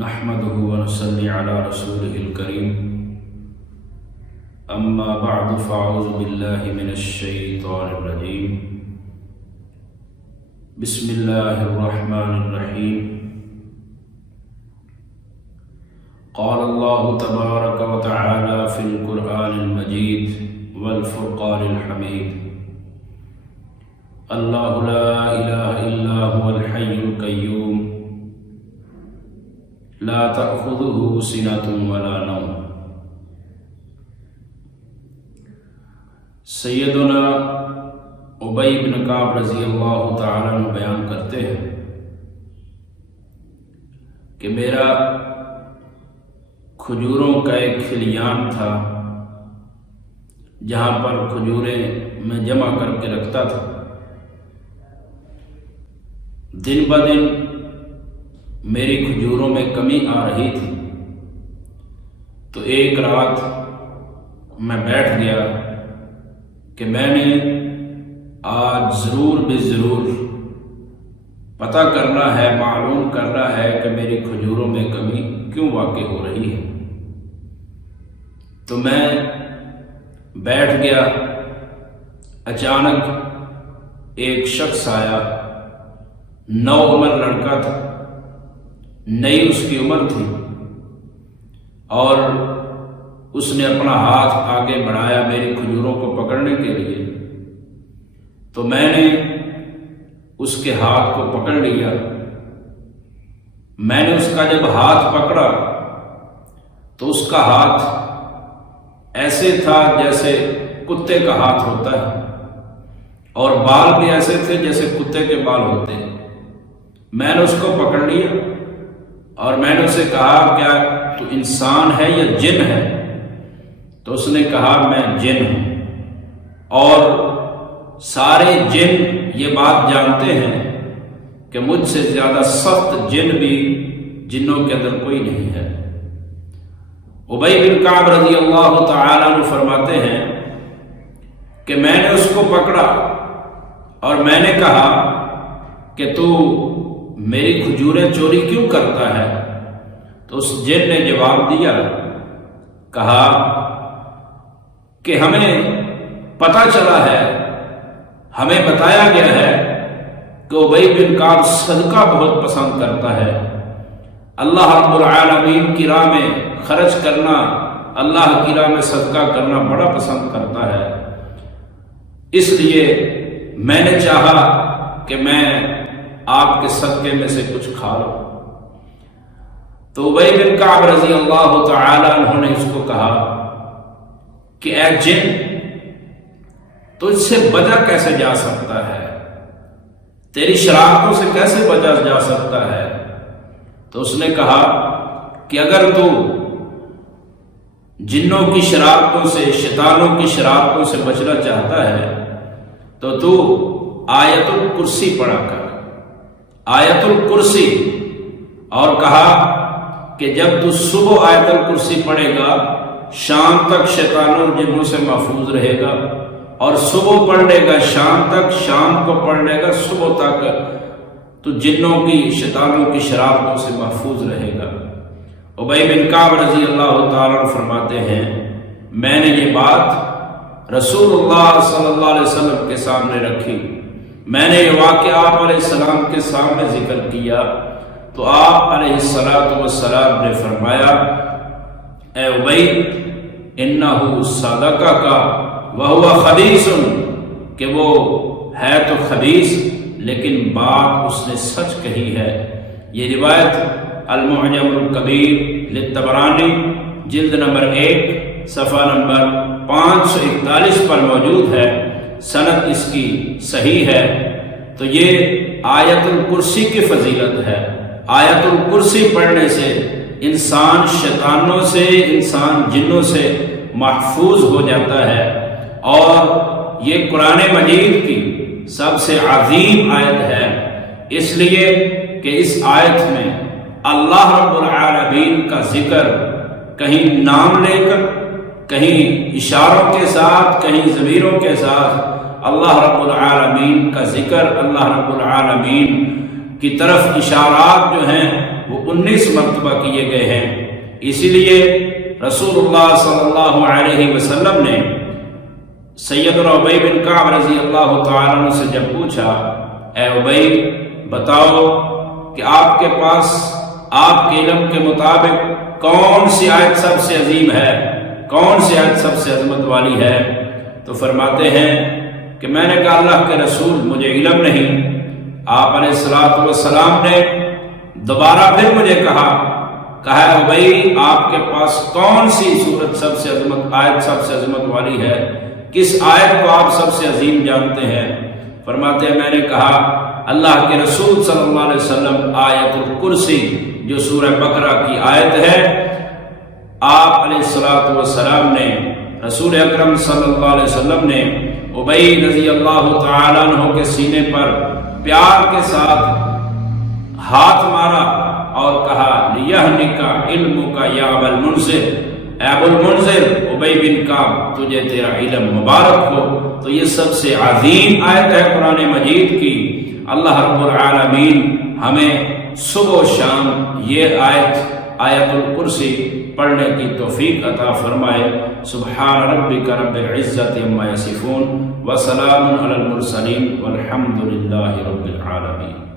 نحمده ونصلي على رسوله الكريم أما بعد فأعوذ بالله من الشيطان الرجيم بسم الله الرحمن الرحيم قال الله تبارك وتعالى في القرآن المجيد والفرقان الحميد الله لا إله إلا هو الحي القيوم لا تأخذه سنة ولا نوم۔ سیدنا ابی بن کعب رضی اللہ تعالیٰ عنہ بیان کرتے ہیں کہ میرا کھجوروں کا ایک کھلیان تھا جہاں پر کھجوریں میں جمع کر کے رکھتا تھا۔ دن بدن میری کھجوروں میں کمی آ رہی تھی، تو ایک رات میں بیٹھ گیا کہ میں نے آج ضرور ضرور پتہ کرنا ہے، معلوم کرنا ہے کہ میری کھجوروں میں کمی کیوں واقع ہو رہی ہے۔ تو میں بیٹھ گیا، اچانک ایک شخص آیا، نوعمر لڑکا تھا، نئی اس کی عمر تھی، اور اس نے اپنا ہاتھ آگے بڑھایا میری کھجوروں کو پکڑنے کے لیے۔ تو میں نے اس کے ہاتھ کو پکڑ لیا۔ میں نے اس کا جب ہاتھ پکڑا تو اس کا ہاتھ ایسے تھا جیسے کتے کا ہاتھ ہوتا ہے، اور بال بھی ایسے تھے جیسے کتے کے بال ہوتے ہیں۔ میں نے اس کو پکڑ لیا اور میں نے اسے کہا کیا تو انسان ہے یا جن ہے؟ تو اس نے کہا میں جن ہوں، اور سارے جن یہ بات جانتے ہیں کہ مجھ سے زیادہ سخت جن بھی جنوں کے اندر کوئی نہیں ہے۔ ابی بن کعب رضی اللہ تعالیٰ عنہ فرماتے ہیں کہ میں نے اس کو پکڑا اور میں نے کہا کہ تو میری کھجوریں چوری کیوں کرتا ہے؟ تو اس جن نے جواب دیا، کہا کہ ہمیں پتہ چلا ہے، ہمیں بتایا گیا ہے کہ ابی بن کعب صدقہ بہت پسند کرتا ہے، اللہ رب العالمین کی راہ میں خرچ کرنا، اللہ کی راہ میں صدقہ کرنا بڑا پسند کرتا ہے، اس لیے میں نے چاہا کہ میں آپ کے صدقے میں سے کچھ کھا لوں۔ تو ابی بن کعب رضی اللہ تعالی عنہ نے اس کو کہا کہ اے جن، تجھ سے بچا کیسے جا سکتا ہے؟ تیری شرارتوں سے کیسے بچا جا سکتا ہے؟ تو اس نے کہا کہ اگر تو جنوں کی شرارتوں سے، شیطانوں کی شرارتوں سے بچنا چاہتا ہے تو آیت الکرسی پڑھا کر، آیت الکرسی، اور کہا کہ جب تو صبح آیت الکرسی پڑھے گا شام تک شیطانوں اور جنوں سے محفوظ رہے گا، اور صبح پڑھ لے گا شام تک، شام کو پڑھ لے گا صبح تک، تو جنوں کی، شیطانوں کی شرارتوں سے محفوظ رہے گا۔ ابی بن کعب رضی اللہ تعالیٰ فرماتے ہیں میں نے یہ بات رسول اللہ صلی اللہ علیہ وسلم کے سامنے رکھی، میں نے یہ واقعہ آپ علیہ السلام کے سامنے ذکر کیا، تو آپ علیہ السلام نے فرمایا اے ابی انہ صدقک وہو خبیث، کہ وہ ہے تو خبیث لیکن بات اس نے سچ کہی ہے۔ یہ روایت المعجم الکبیر للطبرانی جلد نمبر 1 صفحہ نمبر 541 پر موجود ہے، سند اس کی صحیح ہے۔ تو یہ آیت الکرسی کی فضیلت ہے۔ آیت الکرسی پڑھنے سے انسان شیطانوں سے، انسان جنوں سے محفوظ ہو جاتا ہے، اور یہ قرآن مجید کی سب سے عظیم آیت ہے، اس لیے کہ اس آیت میں اللہ رب العالمین کا ذکر کہیں نام لے کر، کہیں اشاروں کے ساتھ، کہیں ضمیروں کے ساتھ اللہ رب العالمین کا ذکر، اللہ رب العالمین کی طرف اشارات جو ہیں وہ 19 مرتبہ کیے گئے ہیں۔ اسی لیے رسول اللہ صلی اللہ علیہ وسلم نے سیدنا ابی بن کعب رضی اللہ تعالیٰ عنہ سے جب پوچھا، اے ابی بتاؤ کہ آپ کے پاس آپ کے علم کے مطابق کون سی آیت سب سے عظیم ہے، کون سی آیت سب سے عظمت والی ہے؟ تو فرماتے ہیں کہ میں نے کہا اللہ کے رسول مجھے علم نہیں۔ آپ علیہ الصلوۃ والسلام نے دوبارہ پھر مجھے کہا بھائی آپ کے پاس کون سی صورت سب سے عظمت، آیت سب سے عظمت والی ہے، کس آیت کو آپ سب سے عظیم جانتے ہیں؟ فرماتے ہیں میں نے کہا اللہ کے رسول صلی اللہ علیہ وسلم آیت الکرسی جو سورہ بقرہ کی آیت ہے، آپ علیہ الصلوۃ والسلام نے، رسول اکرم صلی اللہ علیہ وسلم نے ابی رضی اللہ تعالیٰ عنہ کے سینے پر پیار کے ساتھ ہاتھ مارا اور کہا لیہنک علمک یا ابا المنذر، اے ابو المنذر ابی بن کعب تجھے تیرا علم مبارک ہو۔ تو یہ سب سے عظیم آیت ہے قرآن مجید کی۔ اللہ رب العالمین ہمیں صبح و شام یہ آیت الکرسی پڑھنے کی توفیق عطا فرمائے۔ سبحان ربک رب العزت عما یصفون وسلام علی المرسلین والحمد للہ رب العالمین۔